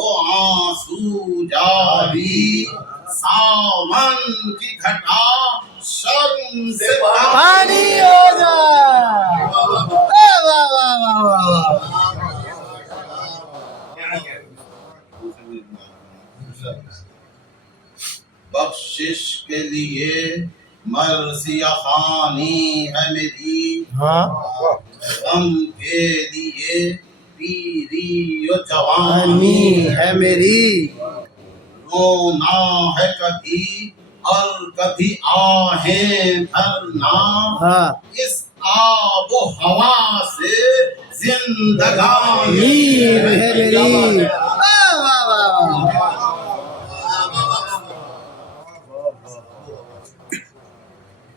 وہ آنسو جاری ساون کی گھٹا شرم سے پانی ہو جائے. واہ واہ واہ واہ واہ. بخشش کے لیے مرثیہ خوانی ہے میری، ہاں غم کے لیے پیری و پانی جوانی ہے میری. رونا ہے کبھی اور کبھی آہیں بھرنا، ہاں اس آب و ہوا سے زندگانی نیند ہے ہے میری. واہ واہ واہ.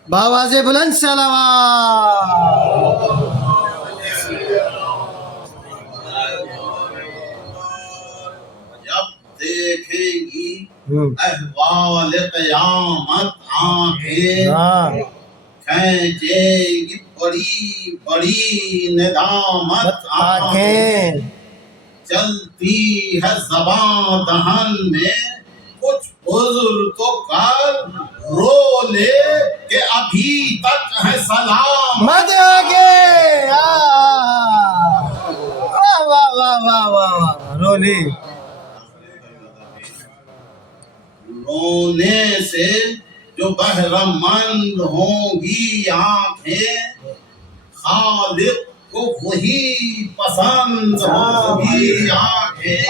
بابا سے بلند سلام. جب دیکھیں گی احوال قیامت آنکھیں، ہاں کھینچیں گی بڑی بڑی ندامت آنکھیں، چلتی ہے زباں دہن میں کچھ عذر تو کر رو لے کہ ابھی تک ہے سلام. مت آگے. واہ واہ واہ واہ واہ. رولی رونے سے جو بہرہ مند ہوں گی آنکھیں، خالق کو وہی پسند ہوں گی آنکھیں،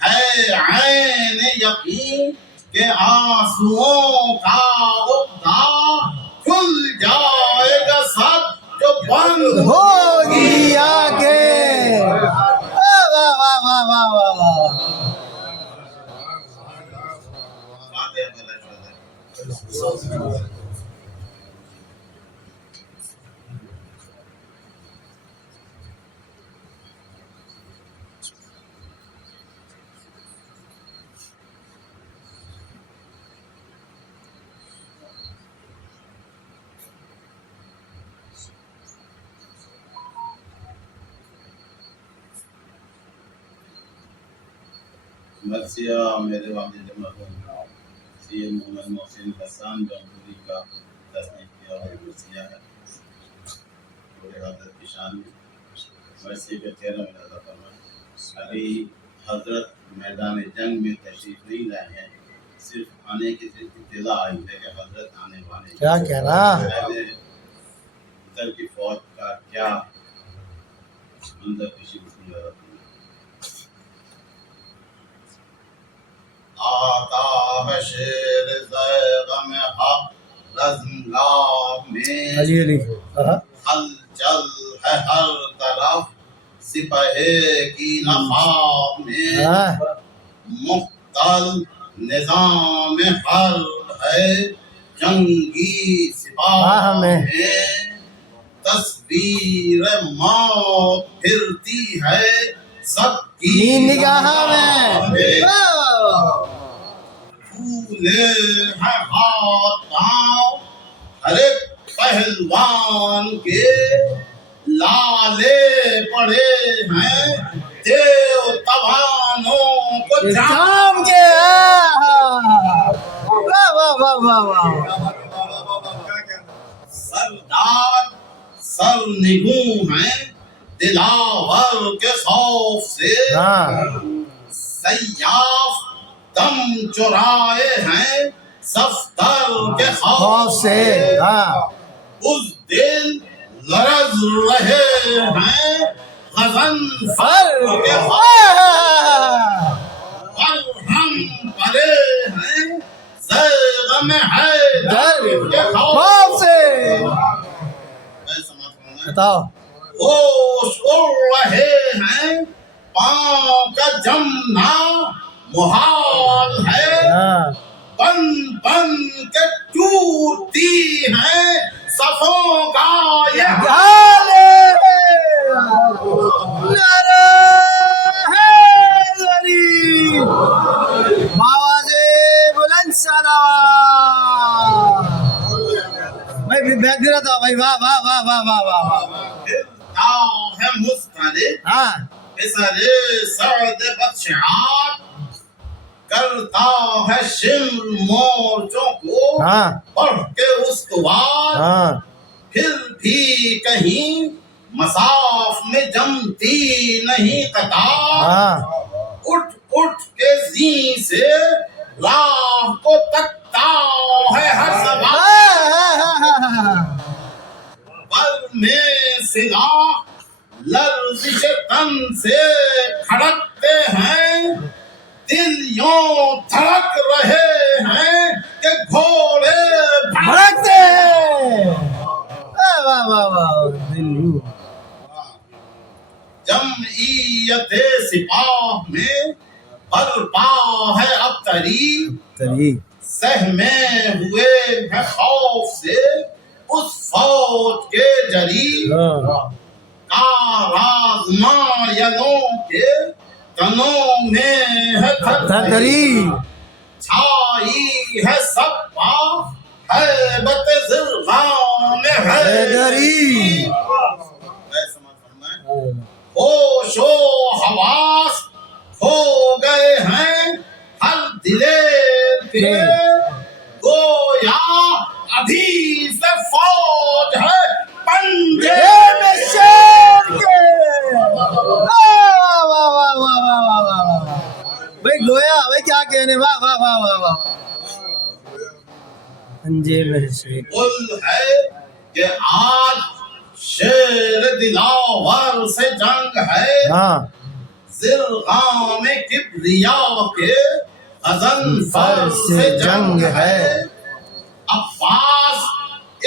ہے عین یقین کہ آنسوؤں کا عقدہ کھل جائے گا سب جو بند ہوگی آگے. واہ واہ واہ واہ واہ واہ. مرثیہ میرے والد مرحوم سید محمد محسن حسان جمہوری کا تصنیف کیا ہوا مرثیہ ہے. بڑے حضرت کی شان میں مرثیہ کے 13 میں نظر فرمائے. ابھی حضرت میدان جنگ میں تشریف نہیں لائے ہیں، صرف آنے کی صرف اطلاع آئی ہے کہ حضرت آنے والے ہیں. کیا کہنا. پہلے ادھر کی فوج کا کیا منظر کشی بسم اللہ الرحمن. آتا ہے شیر زیغم حق رزمگاہ میں، علی علی. ہلچل ہے ہر طرف سپہ کی نخاہ میں، مختل نظام حرب ہے جنگی سپاہ میں، تصویر موت پھرتی ہے سب کی نگاہ میں. پھولے ہیں ہاتھ پاؤں ہر ایک پہلوان کے، لالے پڑے ہیں دیو توانوں کو جام کے. واہ واہ واہ واہ واہ. سردار سر نگوں ہیں دلاور کے خوف سے، سیاف دم چرائے ہیں صفدر کے خوف سے، اس دل لرز رہے ہیں غضنفر کے خوف اور ہم پرے ہیں زیغم حیدر کے خوف سے. بتاؤ. ہوش اڑ رہے ہیں پاؤں کا جمنا محال ہے، بن بن کے ٹوٹتی ہیں صفوں کا یہ حال. بلند سلام. میں بیٹھ رہا تھا بھائی. واہ واہ واہ واہ واہ واہ. ہے مستعد ہاں پسر سعد بخش مشعات کرتا ہے شمر مورچوں کو ہاں پڑھ کے استوار، ہاں پھر بھی کہیں مصاف میں جمتی نہیں قطار، ہاں اٹھ اٹھ کے زین سے راہ کو تکتا ہے ہر سوار، پر میں سلا لرزش تن سے کھڑکتے ہیں، دل یوں دھڑک رہے ہیں کہ گھوڑے بھڑکتے ہیں۔ واہ واہ واہ دل جمعیت سپاہ میں برپا ہے اب تری، سہمے ہوئے ہیں خوف سے اس فوج کے جری، کارازمایلوں کے تنوں میں ہے تھری چھائی ہے سب پا ہیبت زرغام حیدری، ہوش و حواس کھو گئے ہیں ہر دلیر کے، گویا ابھی سے فوج ہے پنجے میں شیر کے۔ واہ واہ واہ واہ واہ واہ واہ بھائی گویا بھائی کیا کہنے، واہ واہ واہ واہ واہ پنجے میں شیر۔ قل ہے کہ آج شیر دلاور سے جنگ ہے، ہاں زرغام کبریا کے غضنفر سے جنگ ہے، عباس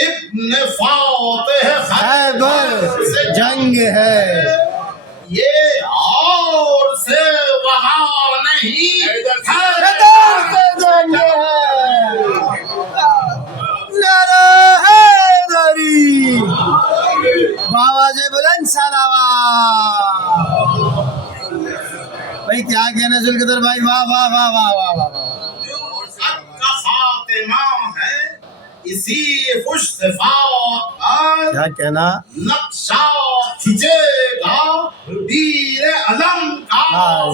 ابن فاتح خیبر سے جنگ ہے، یہ اور سے وہاں نہیں حیدر سے جنگ ہے، نعرہ حیدری، بابا سے بلند سلام۔ بھائی کیا کہنا ذوالقدر بھائی، واہ واہ واہ واہ واہ واہ، جو سب کا خاتمہ ہے اسی خوش صفات پر، کیا کہنا، نقشہ کھینچے گا پیر علم کا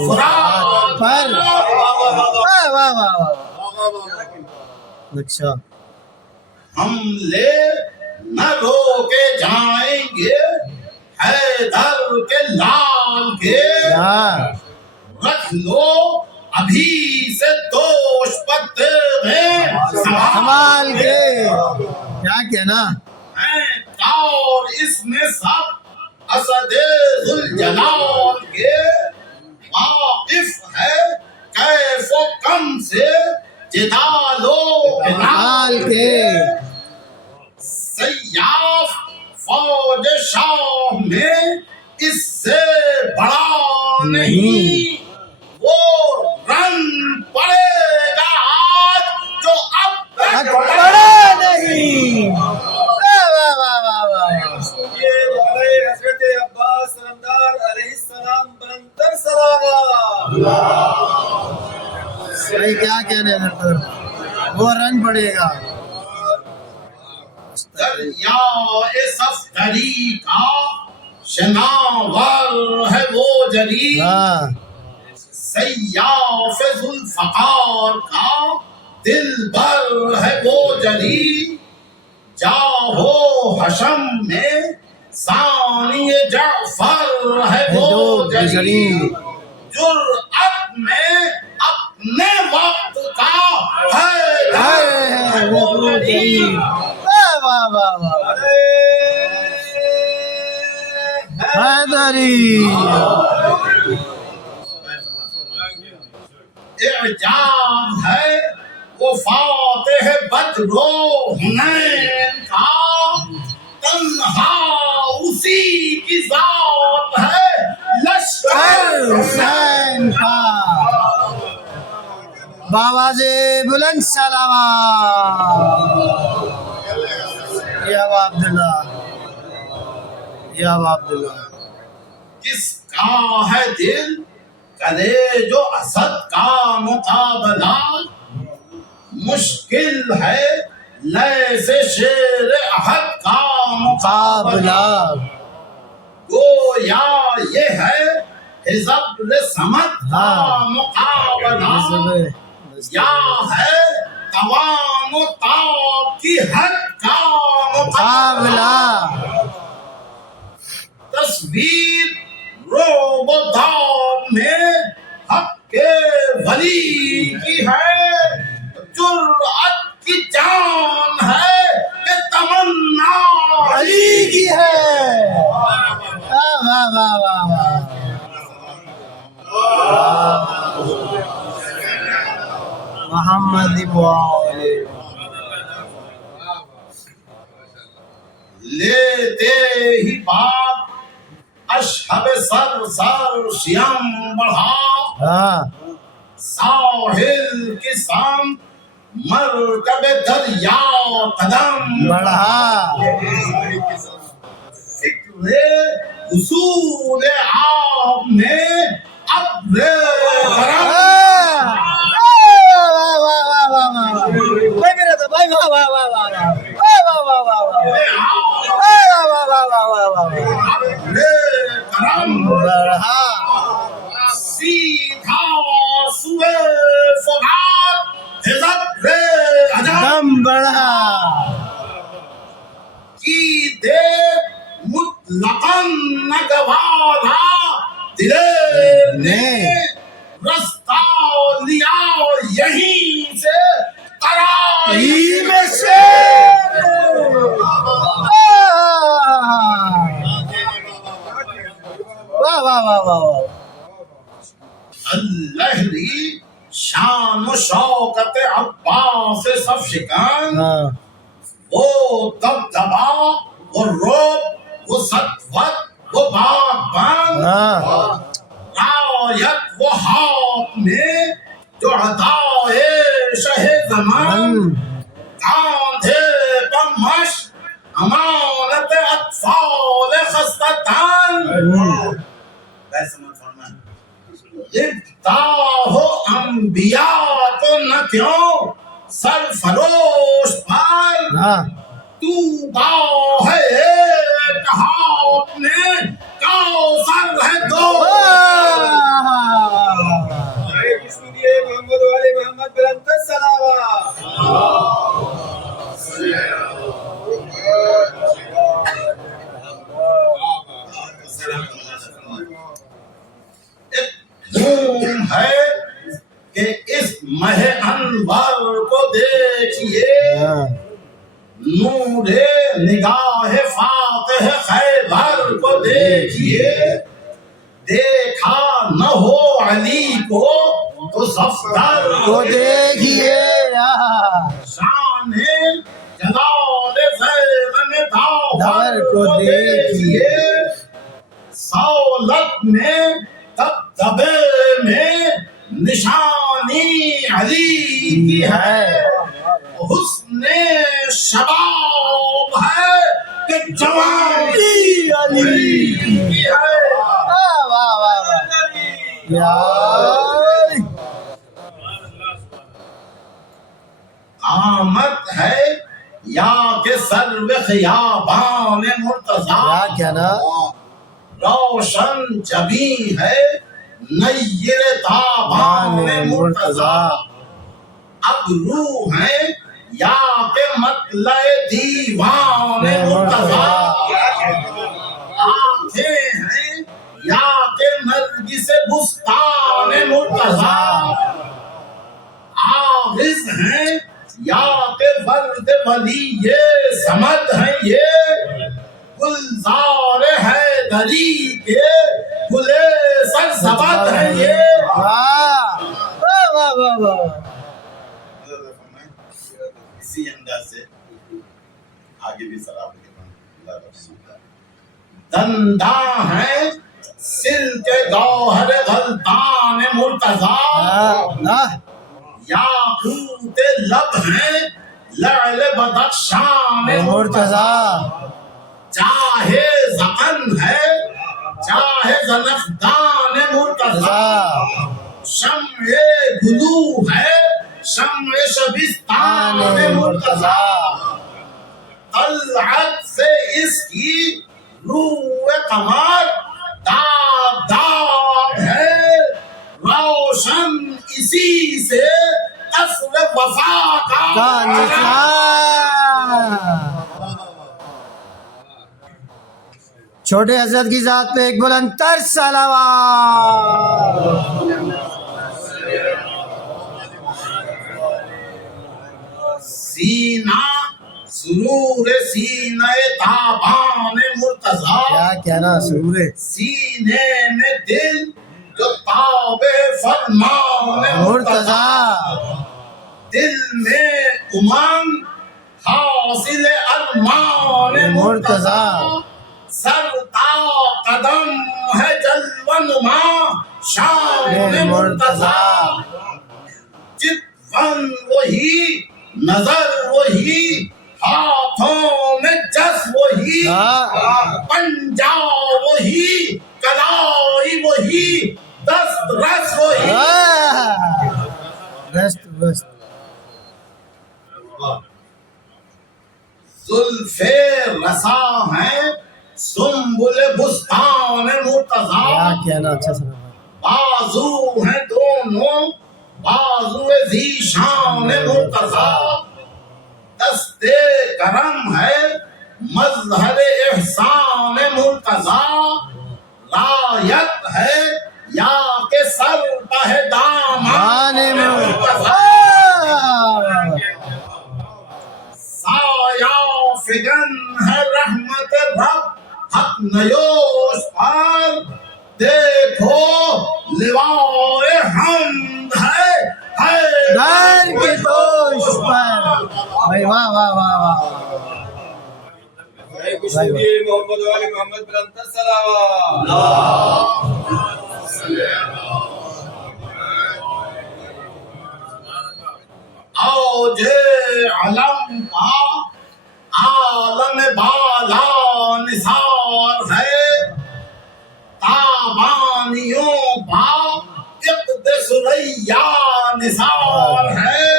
فرات پر واہ واہ واہ واہ نقشہ حملے نہ روکے جائیں گے حیدر کے لال کے، ہاں رکھ لو ابھی سے دوش پتے میں سنبھال کے، کیا کہنا، اور اس میں سب اسد ذوالجلال کے، واقف ہے کیف و کم سے جدال و حال کے، سیاف فوج شاہ میں اس سے بڑا نہیں، وہ رن پڑے گا آج جو اب تک بڑا نہیں، واہ واہ واہ واہ واہ، یہ والے حضرت عباس سلمدار علیہ السلام بلندر سلام۔ بھائی کیا کہنے ذوالقدر، وہ رن پڑے گا، دریائے صفدری کا شناور ہے وہ جری، ہاں سیاف ذوالفقار کا دل بر ہے وہ جری، جاہو حشم میں ثانی جعفر ہے وہ جری، جرأت میں اپنے وقت کا ہے وہ جری، واہ واہ واہ واہ حیدری، اعجاز ہے وہ فاتح بدر و حنین کا، تنہا اسی کی ذات ہے لشکر حسین کا، بابا سے بلند سلام، یا ابا عبداللہ، یا ابا عبداللہ، کس کا ہے دل کرے جو اسد کا مقابلہ، مشکل ہے لے سے شیر احد کا مقابلہ، قابلہ، گویا یہ ہے حزب سمت کا مقابلہ یا ہے توام و تاب کی حد کا مقابلہ تصویر روب و داب میں حق کے ولی کی ہے جرأت کی جان ہے کہ تمنا علی کی ہے واہ واہ واہ واہ واہ محمد وآلہ لیتے ہی باپ اشہب سر شیم بڑھا ہاں ساحل کی سمت مرکب دریا قدم بڑھا فکر حصول آپ میں ابر کرم سیدھا سوئے فرات حضرت عجم بڑھا کی دیر مطلقاً نہ گوارا دل نے رستہ لیا یہیں سے ترائی میں سے واہ واہ واہ واہ اللہری شان و شوکت عباس صف شکن وہ دبدبا وہ روب وہ سطوت وہ باغبان رایت وہ ہاتھ میں جو عطائے شہ زمان کاندھے پر مشق امانت اطفال خستتان ایسا مت فرمائیں لبتا ہو انبیاء تو نہ کیوں سرفروش پر تو با ہے ایک ہاتھ میں کوثر ہے دو محمد والے محمد بلند سلاوات دھوم ہے کہ اس مہ انور کو دیکھیے نور نگاہ فاتح خیبر کو دیکھیے دیکھا نہ ہو علی کو تو صفدر کو دیکھیے شان جلال زیغن داور کو دیکھیے سولت میں دبدبے میں نشانی علی کی ہے حسن شباب ہے کہ جوانی علی کی ہے واہ واہ واہ آمد ہے یا کہ سرو خیابان مرتضیٰ کیا نا روشن جبی ہے نیر تابان مرتضیٰ ابرو ہے یا کہ مطلع دیوان مرتضیٰ آنکھیں ہیں یا کہ نرگس بستان مرتضیٰ آغز ہیں یا کہ ورد ولی یہ سمد ہیں یہ گلزار حیدری کے گلے سرسبد ہیں یہ واہ واہ واہ واہ اسی انداز سے آگے بھی سلام کے دندہ ہیں سل کے گوہر غلطان مرتضیٰ یاقوت لب ہیں لعل بدخشان مرتضیٰ چاہے زقن ہے چاہے زنخدان مرتضیٰ شمع گلو ہے شمع شبستان مرتضیٰ طلعت سے اس کی روح قمر داب داب روشن اسی سے اصل وفا کا نشان. چھوٹے حضرت کی ذات پہ ایک بلند تر صلوات. سینہ سرور سینہ تابان مرتضی، کیا کہنا سرور سینے میں دل جو تاب فرمان مرتضی، دل میں امنگ حاصل ارمان مرتضی، سر تا قدم ہے جلوہ نما شان مرتضی، چتون وہی نظر وہی ہاتھوں میں جس وہی، پنجا وہی کلائی وہی دست رس وہی. رست رست. زلف رسا ہے سنبل بستان مرتضی، کیا کہنا اچھا سنا. بازو ہیں دونوں بازو ذیشان مرتضی، دست کرم ہے مظہر احسان مرتضی، رایت ہے یا کے سر پہ دامان مرتضی، سایہ فگن ہے رحمت رب حق نیوش پر، دیکھو لوائے حمد ہے در کے دوش پر. بھائی واہ واہ واہ واہ. محمد علی محمد بلندر صلوات. اوج علم پا عالم بالا نثار ہے، تابانیوں پا عقد ثریا نثار ہے،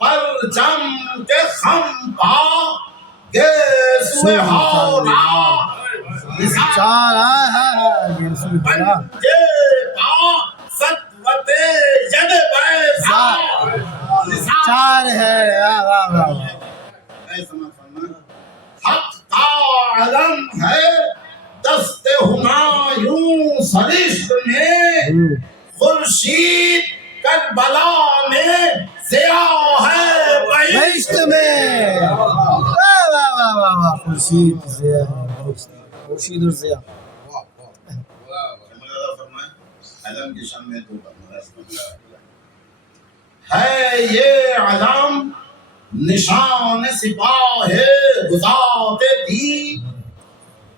پرچم کے خم پا گیسوئے ہورا نثار، پنجے پا ستوت ید بیضا چار ہے. حق کا علم ہے دست ہمایوں سرشت میں، خورشید کربلا میں ضیاء ہے بہشت میں. واہ واہ واہ واہ واہ. خورشید ضیاء ہے بہشت. خورشید اور ضیاء. علم کی شان میں تو ہے یہ علم نشان سپاہ غزات دی،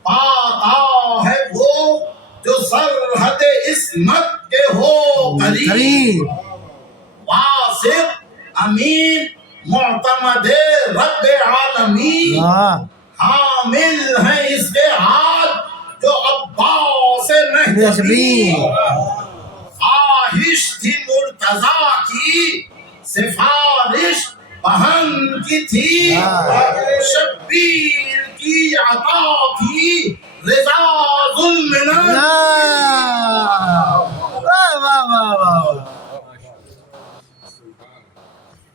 پاتا ہے وہ جو سرحد عصمت کے ہو قریب، واثق امین معتمد رب عالمین، حامل ہیں اس کے ہاتھ جو عباس نہجبی، خواہش تھی مرتضی کی سفارش بہن کی تھی، شبیر کی عطا تھی رضا ذوالمنن. واہ واہ واہ واہ.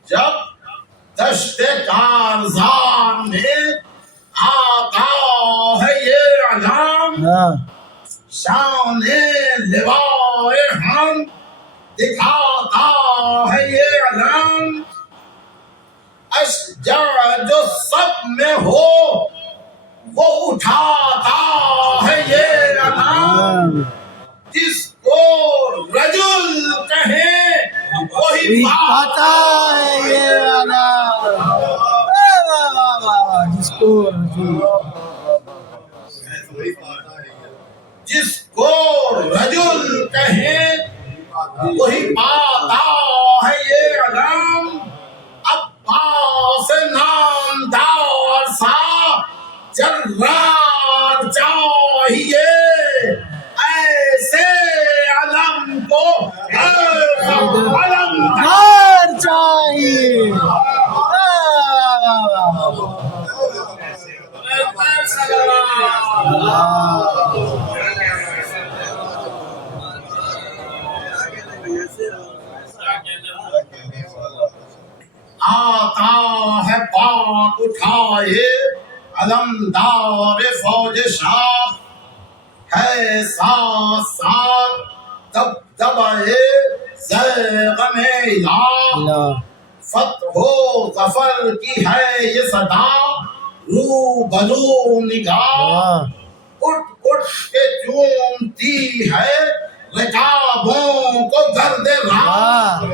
جب دشت کارزار میں آتا ہے یہ علام، شان لوائے ہم دکھاتا ہے یہ علم، اشجع جو سب میں ہو وہ اٹھاتا ہے یہ علم، جس کو رجل کہیں وہی پاتا ہے یہ علم. واہ واہ واہ واہ. جس کو جس کو رجل کہیں وہی پاتا ہے یہ علم، عباس نامدار سا جرار چاہیے، ایسے علم کو علم دار چاہیے. واہ واہ واہ. آتا ہے پاک اٹھائے علمدار فوج شاہ ہے ساتھ ساتھ دبدبائے زیغم الہ فتح و ظفر کی ہے یہ صدا روبرو نگاہ اٹھ اٹھ کے چومتی ہے رکابوں کو گرد راہ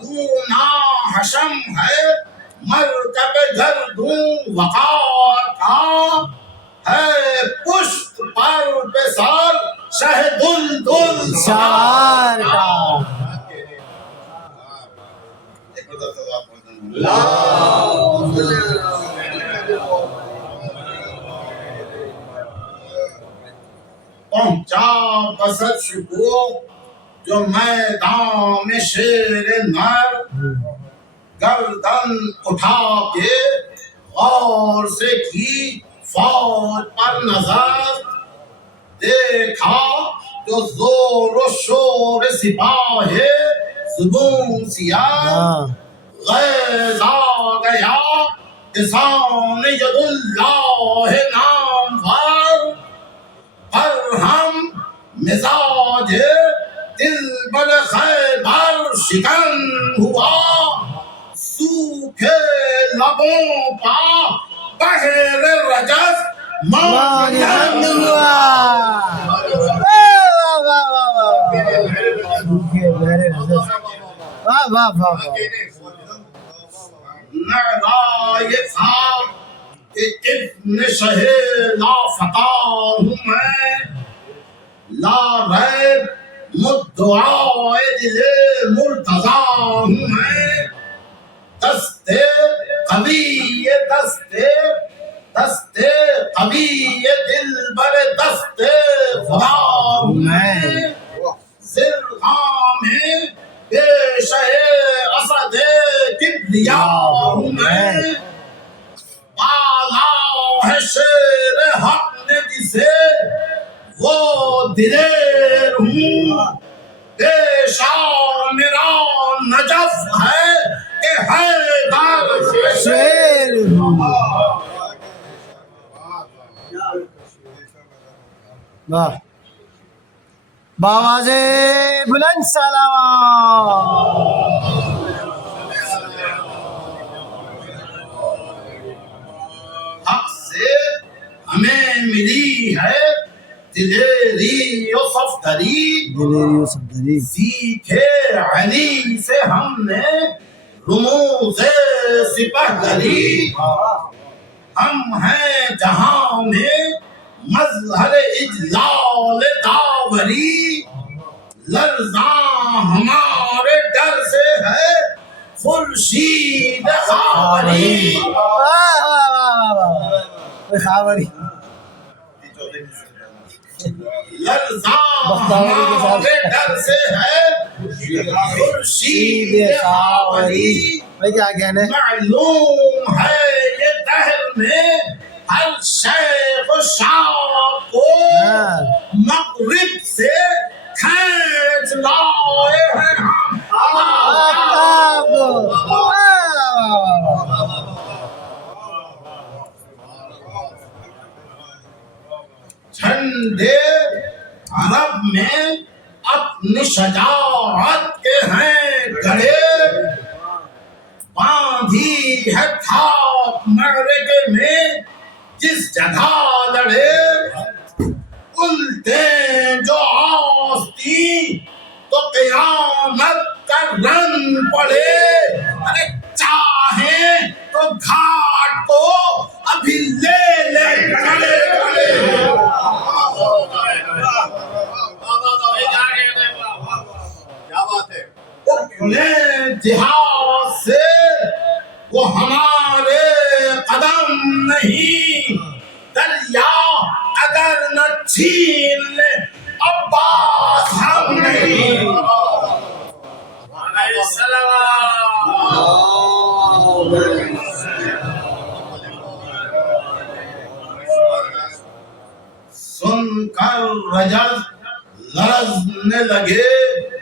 دونا حشم ہے مرکب گردوں وقار کا ہے پشت پر بسار شہد الدل شار کا پہنچا بسط شکوہ جو میدان میں شیر نر گردن اٹھا کے غور سے کی فوج پر نظر دیکھا جو زور و شور سپاہ زبون سیاہ غیظ آ گیا کسان ید اللہ نام پر ہم مزاج دل بل خیبر شکن ہوا سوکھے لبوں پا بحر رجز مانند ہوا واہ واہ واہ نعرائے تھا کہ ابن شہ لا فتح ہوں میں لا ریب مدعائے دل مرتضی ہوں میں دستے قوی دستے قوی دل بر دستے خدا ہوں میں زرغام پیش اسد کبریا ہوں میں بالا ہے شیر حق نے جسے وہ دلیر ہوں پیشا میرا نجف ہے کہ حیدر شیر واہ باواز بلند سلام حق سے ہمیں ملی ہے دلیری و صفدری دلیری و صفدری سیکھے علی سے ہم نے رموز سپہدری ہم ہیں جہاں میں مظہر اجلال داوری لرزاں ہمارے ڈر سے ہے خورشید خاوری خاوری لرزاں ہمارے ڈر سے ہے خورشید خاوری بھائی کیا کہنے معلوم ہے یہ دہر میں ہر شیخ و شاہ کو مغرب سے کھینچ لائے ہیں ہم جھنڈے عرب میں اپنی شجاعت کے ہیں گڑے باندھی ہے تھاپ معرکے میں جس جگہ لڑے الٹے جو آستی تو قیامت کا رن پڑے ارے چاہیں تو گھاٹ کو ابھی لے لے کھڑے کھڑے کیا بات ہے اپنے جہاد سے وہ ہمارے قدم نہیں دریا اگر نہ چھین لے عباس ہم نہیں علیہ سن کر رجز لرزنے لگے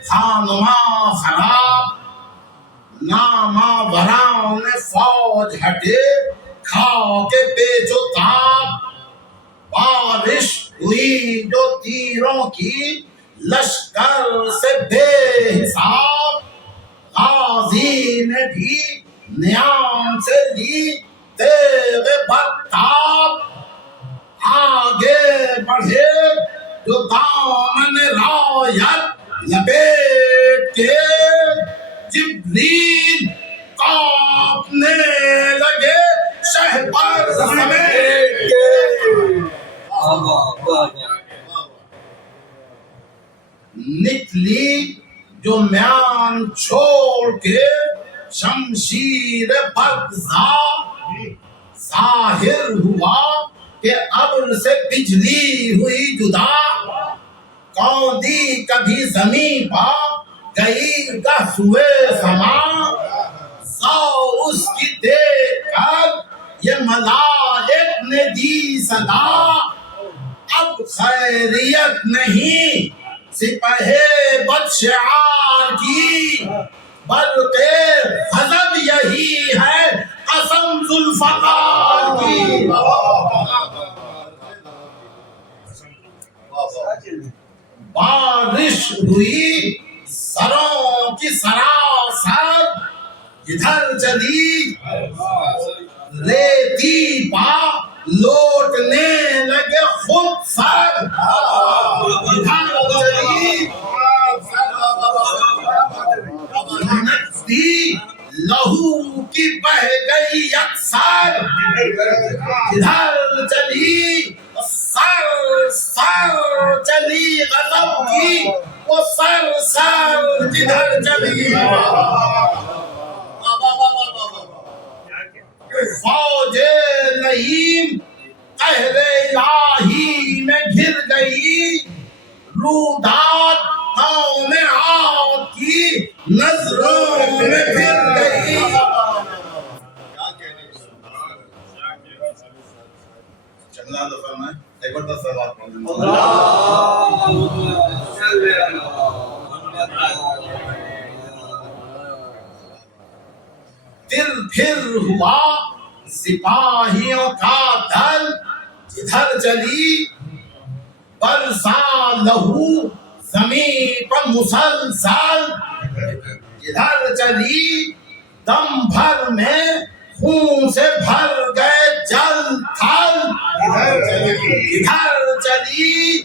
خانماں خراب ناماوراں نے فوج ہٹے کھا کے پیچ و تاب، بارش ہوئی جو تیروں کی لشکر سے بے حساب، غازی نے بھی نیام سے لی تیغ برتاب، آگے بڑھے جو دامن رایت لپیٹ کے، جبریل کانپنے لگے شہ پر سمیٹ کے، نکلی جو میان چھوڑ کے شمشیر برقزا، ظاہر ہوا کہ ابر سے بجلی ہوئی جدا، کوندی کبھی زمین پا گئی گہ سوئے سما، سو اس کی دیکھ کر یہ ملائک نے دی صدا، اب خیریت نہیں سپہ بدشعار کی، بلکہ غضب یہی ہے قسم ذوالفقار کی۔ بارش ہوئی سروں کی سراسر، ادھر چلی ریتی پا لوٹنے لگے خود سر، ادھر چلی نچتی لہو کی بہ گئی یکسر، ادھر چلی سر سر چلی غضب کی وہ سر سر جدھر چلی، فوج لئیم قہر الہی میں گھر گئی، رودات قوم عاد کی نظروں میں پھر گئی۔ چلنا تو فرمائیں ایک بار دس سوال پڑھ لیں۔ دل پھر ہوا سپاہیوں کا دل، جدھر چلی برسا لہو زمین پر مسلسل، جدھر چلی دم بھر میں خون سے بھر گئے جل تھل، ادھر چلی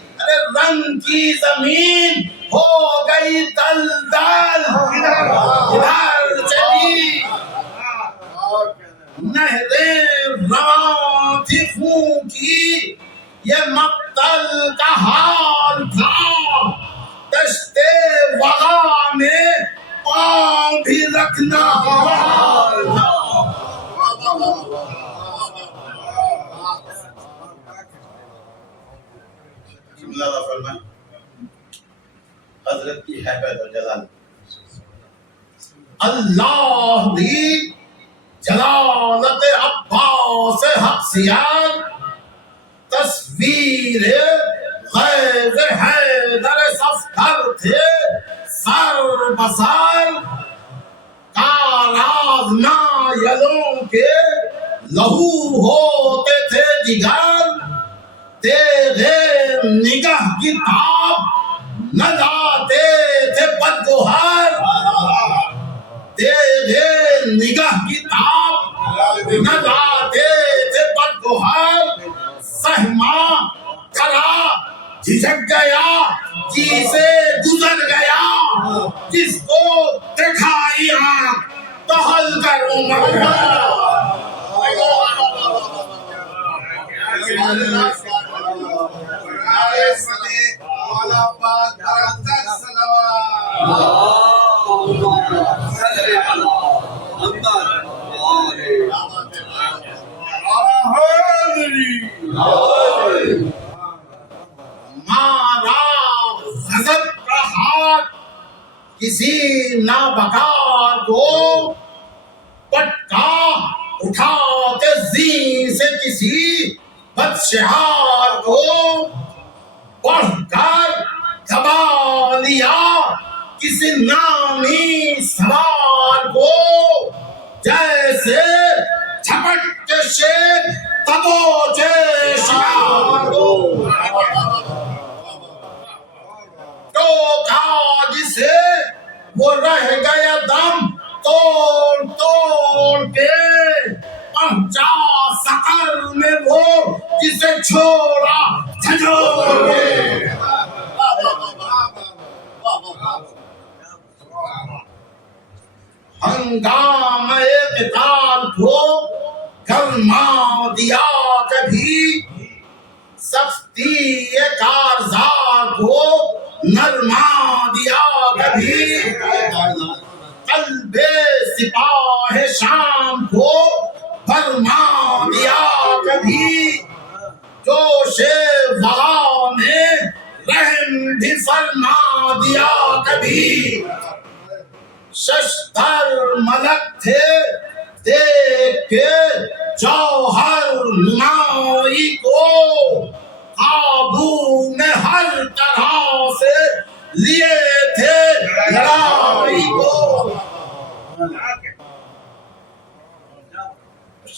رنگ کی زمین ہو گئی دلدل، ادھر چلی نہریں رواں تھی خون کی، یہ مقتل کا حال تھا، دشتے وغا میں پاؤں بھی رکھنا حال تھا۔ حضرت کی حیبت اور جلال، اللہ دی جلالت عباس حق سیار، تصویر غیظ حیدر صفدر تھے سر بسر، کاراز نایلوں کے لہو ہوتے تھے جگر، تیغے نگہ کی تاب نہ لاتے تھے بدگوہر، تیغے نگہ کی تاب نہ لاتے تھے بدگوہر، سہما کرا جھجک گیا جی سے گزر گیا، جس کو دکھائی آنکھ ٹہل کر عمر مارا غضب کا ہاتھ کسی نابکار کو، پٹکا اٹھا کے زین سے کسی بدشعار کو، بڑھ کر دبا لیا کسی نامی سوار کو جیسے جھپٹ کے شیر تبوچے شکار کو ٹوکا جسے وہ رہ گیا دم توڑ توڑ کے پہنچا سقر میں وہ جسے چھوڑا جھنجھوڑ کے ہنگامہ قتال کو گرما دیا کبھی سختی کارزار کو نرما دیا کبھی قلب سپاہ شام کو بھرما دیا کبھی جوش وغا میں رحم بھی فرما دیا کبھی ششتر ملک تھے دیکھ کے جوہر نمائی کو قابو میں ہر طرح سے لیے تھے لڑائی کو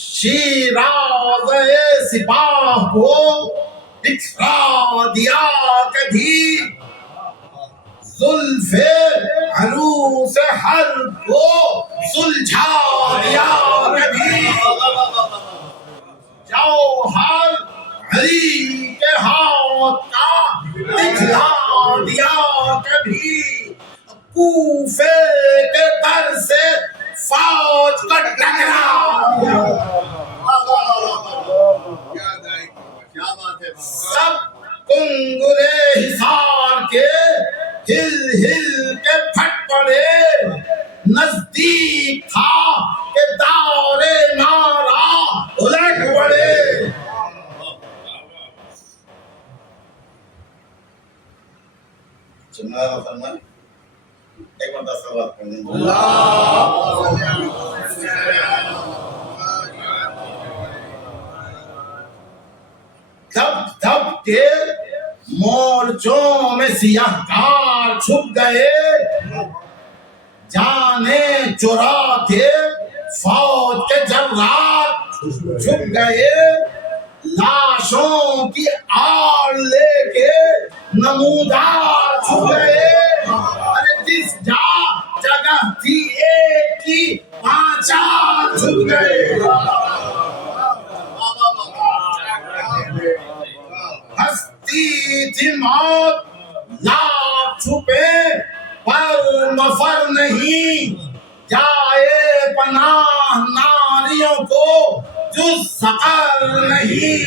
شیراز سپاہ کو بکھرا دیا کبھی زلف عروس حرب کو سلجھا دیا کبھی جوہر علی کے ہاتھ کا دکھلا دیا کبھی کوفے کے در سے فوج کا ٹکرا دیا سب کنگرے حصار کے ہل ہل کے پھٹ پڑے نزدیک تھا کہ دورے مارا الٹ پڑے سننا فرمائیں ایک مرتبہ سوال کرنے دب دب کے مورچوں میں سیاہ کار چھپ گئے جانے چرا کے فوج کے جرات چھپ گئے لاشوں کی آڑ لے کے نمودار چھپ گئے ارے جس جگہ تھی ایک کی پانچار چھپ گئے ہستی تھی موت لاکھ چھپے پر مفر نہیں جائے پناہ ناریوں کو جز سقر نہیں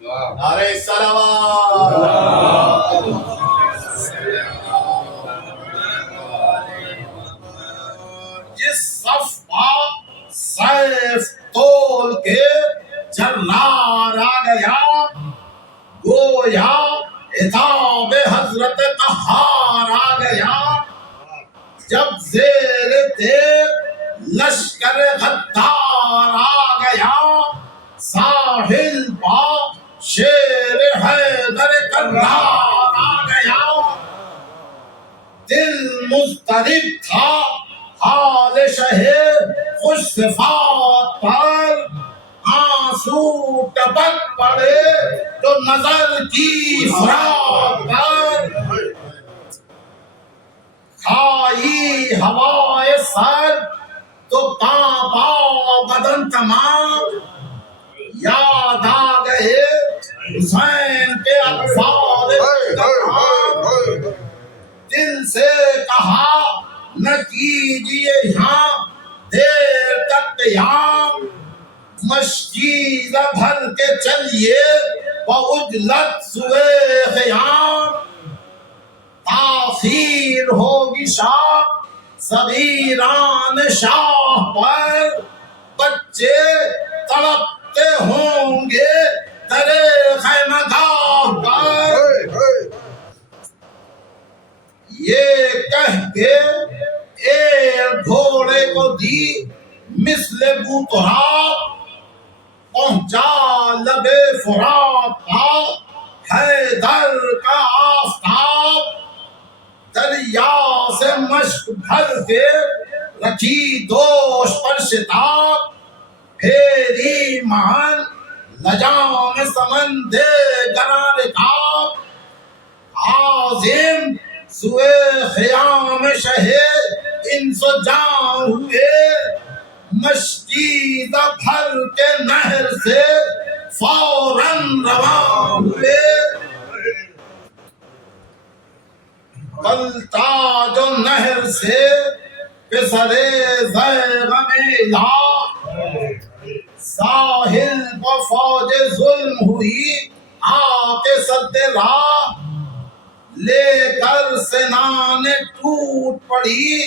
نعرہ صلوات جس صف پا سیف تول کے جرار آ گیا گویا عتاب حضرت قہار آ گیا جب زیر تیر لشکر غدار آ گیا ساحل پا شیر حیدر کرار آ گیا دل مضطرب تھا حال شہر خوش صفات پر آنسو ٹپک پڑے تو نظر کی فرات پر کھائی ہوائے سر تو کانپا بدن تمام یاد آ گئے حسین کے الفاظ تمام دل سے کہا نہ کیجیے یہاں دیر تک قیام مشکیزہ بھر کے چلیے وعجلت سوئے خیام تاخیر ہوگی شاہ صغیران شاہ پر بچے تڑپتے ہوں گے درے خیمہ گاہ پر یہ کہہ کے ایک گھوڑے کو دی مثل بوتراب پہنچا لبے فرات کا حیدر کا آفتاب دریا سے مشک بھر کے رکھی دوش پر شتاب پھیری مہن لجام سمندے گران رکاب عظیم سوئے خیام شہے انس و جان ہوئے مشکیزہ بھر کے نہر سے فوراً رواں ہوئے پلتا جو نہر سے پسرے زیغم الہ ساحل کو فوج ظلم ہوئی آ کے سد راہ لے کر سنان ٹوٹ پڑی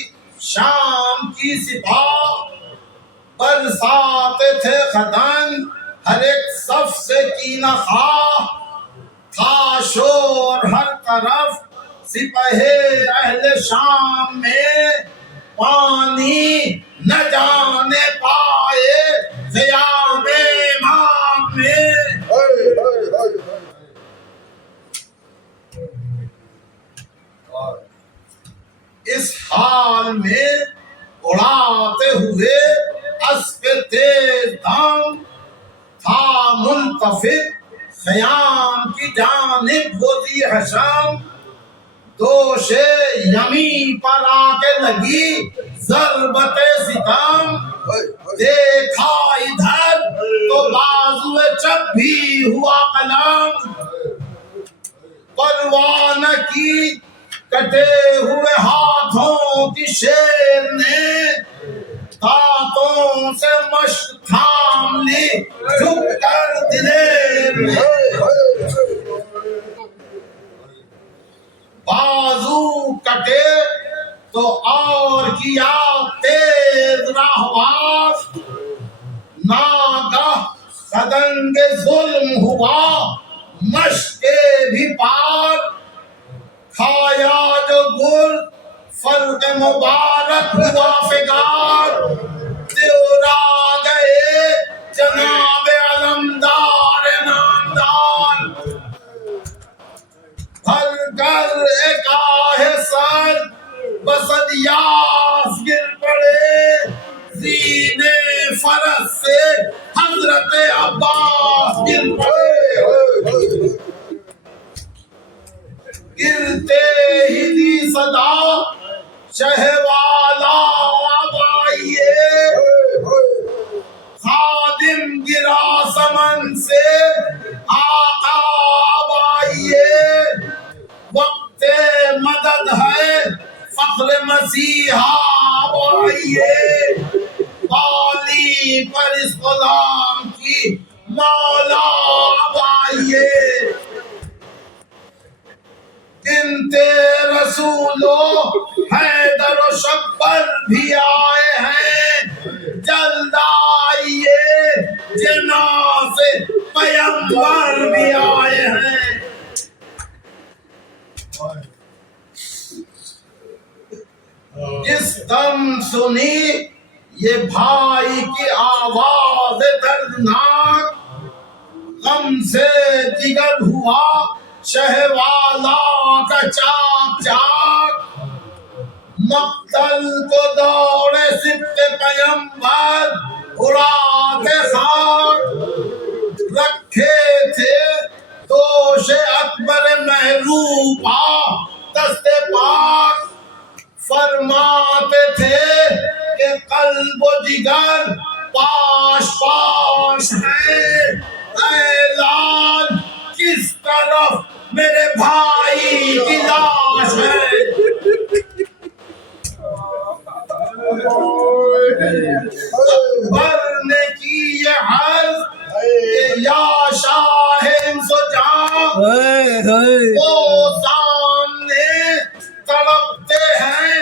شام کی سپاہ برساتے تھے خدنگ ہر ایک صف سے کینہ خواہ تھا شور ہر طرف سپاہی اہل شام میں پانی نہ جانے پائے خیام امام میں اس حال میں اڑاتے ہوئے اسب تیز دم تھا ملتفت خیام کی جانب وہ ذی حشم دوش یمی پر آ کے لگی ضربت ستم دیکھا ادھر تو بازو چپ بھی ہوا قلم پرواہ نہ کی کٹے ہوئے ہاتھوں کی شیر نے دانتوں سے مشق تھام لی جھک کر دلیر نے بازو کٹے تو اور کیا تیز راہواز ناگہ خدنگ ظلم ہوا مشق بھی پار کھایا جو گل فرق مبارک ہوا فگار دیورا گئے جناب علمدار نامدار بھر کر ایک آہ سر بسد یاس گر پڑے زینے فرس سے حضرت عباس گر پڑے گرتے ہی دی صدا شہوالا اب آئیے خادم گرا سمن سے آقا اب آئیے وقت مدد ہے فخر مسیحا اب آئیے بالی پر اس غلام کی مولا اب آئیے گنتے رسولوں حیدر و شبر بھی آئے ہیں جلد آئیے جناز پیمبر بھی آئے ہیں جس دم سنی یہ بھائی کی آواز دردناک غم سے جگر ہوا شہوالا کا چاک چاک مقتل کو دوڑے سبت پیمبر اڑاتے خاک رکھے تھے دوش اکبر محروبہ دست پاک فرماتے تھے کہ قلب و جگر پاش پاش ہے اعلان کس طرف میرے بھائی کی لاش ہے اکبر نے کی یہ عرض کہ یا شاہ انس و جاں وہ سامنے تڑپتے ہیں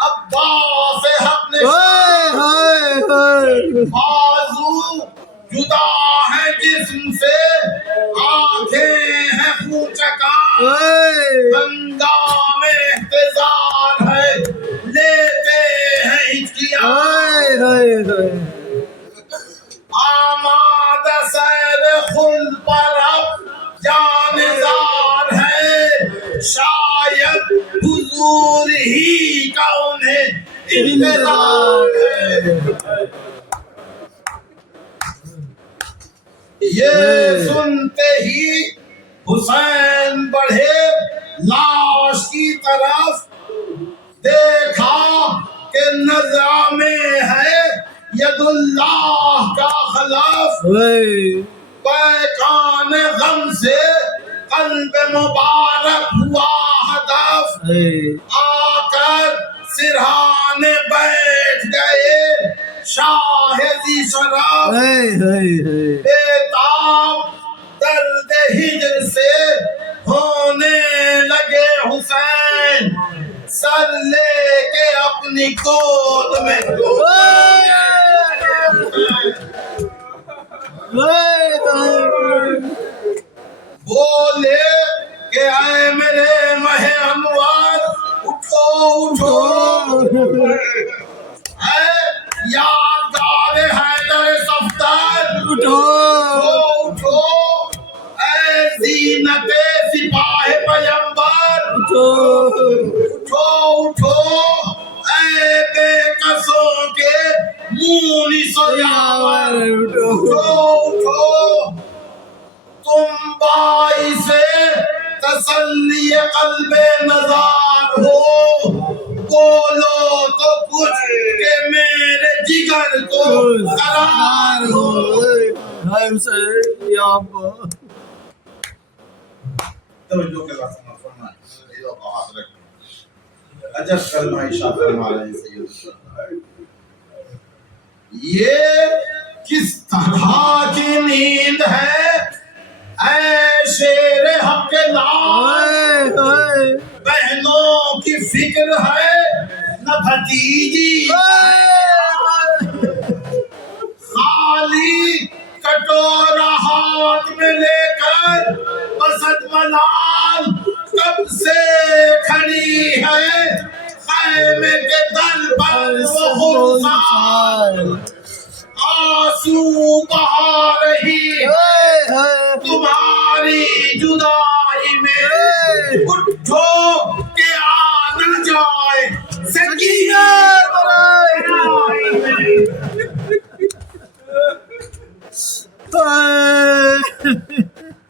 عباس حق نشان بازو جدا ہے جسم سے آنکھیں ہیں خون چکان ہنگام احتضار ہے لیتے ہیں ہچکیاں آمادہ سیر خلد پر اب جان زار شاید حضور ہی کا انہیں انتظار ہے. یہ سنتے ہی حسین بڑھے لاش کی طرف. دیکھا کہ نظر میں ہے ید اللہ کا خلاف. پیکان غم سے قلب مبارک ہوا ہدف. آ کر سرہانے بیٹھ گئے شاہ ذی شرف. بےتاب درد ہجر سے ہونے لگے حسین. سر لے کے اپنی گود میں بولے کہ اے میرے ماہ انوار اٹھو اٹھو. اے یادگار حیدر صفدر اٹھو اٹھو. اے زینت سپاہ پیمبر اٹھو اٹھو. اے بے کسوں کے مونس و یاور اٹھو اٹھو. تم باعث تسلی قلب نزار ہو. بولو تو کچھ کہ میرے جگر کو قرار ہو. توجہ کے ساتھ سمجھ فرمائیں. یہ بات رکھیں. عجب کلمہ ارشاد فرما رہے ہیں سید الشہداء. یہ کس طرح کی نیند ہے اے شیر حق لال. بہنوں کی فکر ہے نہ بھتیجی. خالی کٹورا ہاتھ میں لے کر اسد ملال کب سے کھڑی ہے خیمے کے دل پر وہ خرسان. آنسو بہا رہی ہے تمہاری جدائی میں. اٹھو کہ آ نہ جائے سکینہ برائی میں.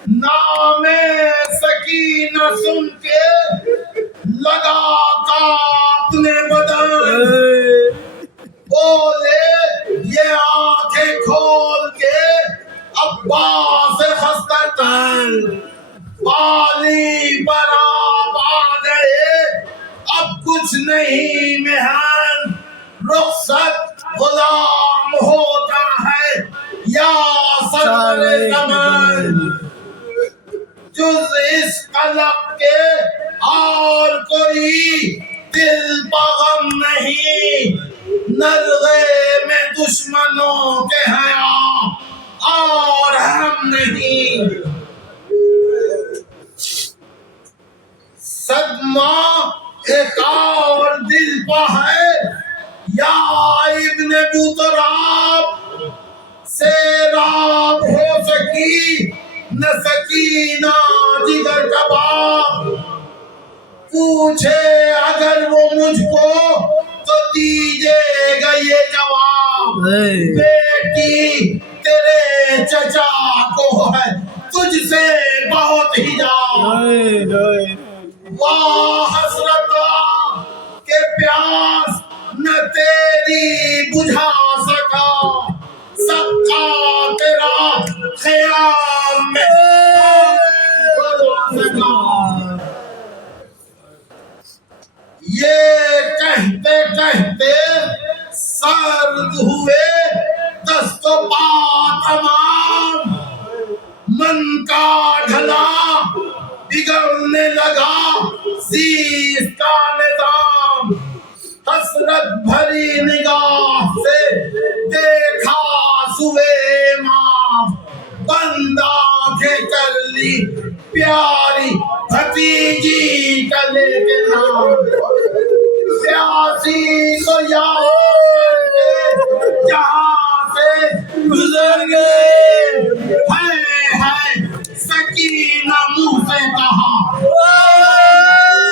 نام سکینہ سن کے لگا کانپنے بدن. بولے یہ آنکھیں کھول کے عباس خستہ تن. بالی پر آپ آ گئے اب کچھ نہیں مہن. رخصت غلام ہوتا ہے یا سرور زمان. جز اس قلب کے اور کوئی دل پہ غم نہیں. نرغے میں دشمنوں کے ہیں اور ہم نہیں. صدمہ ایک اور دل پہ ہے یا ابن بوتراب. سیراب ہو سکی نہ سکینہ جگر کباب. پوچھے اگر وہ مجھ کو تو دیجے گا یہ جواب. بیٹی تیرے چچا کو ہے تجھ سے بہت حجاب. واہ حسرتا کہ پیاس نہ تیری بجھا سکا. سکا تیرا خیام میں یہ کہتے کہتے سرد ہوئے دست و پا تمام. من کا ڈھلا بگڑنے لگا زیست کا نظام. حسرت بھری نگاہ سے دیکھا سوئے معاف. بند آنکھیں کر لی پیاری بھتیجی کا لے کے نام. پیاسی کو یاد کر جہاں سے گزر گئے. ہے سکینہ منہ سے کہا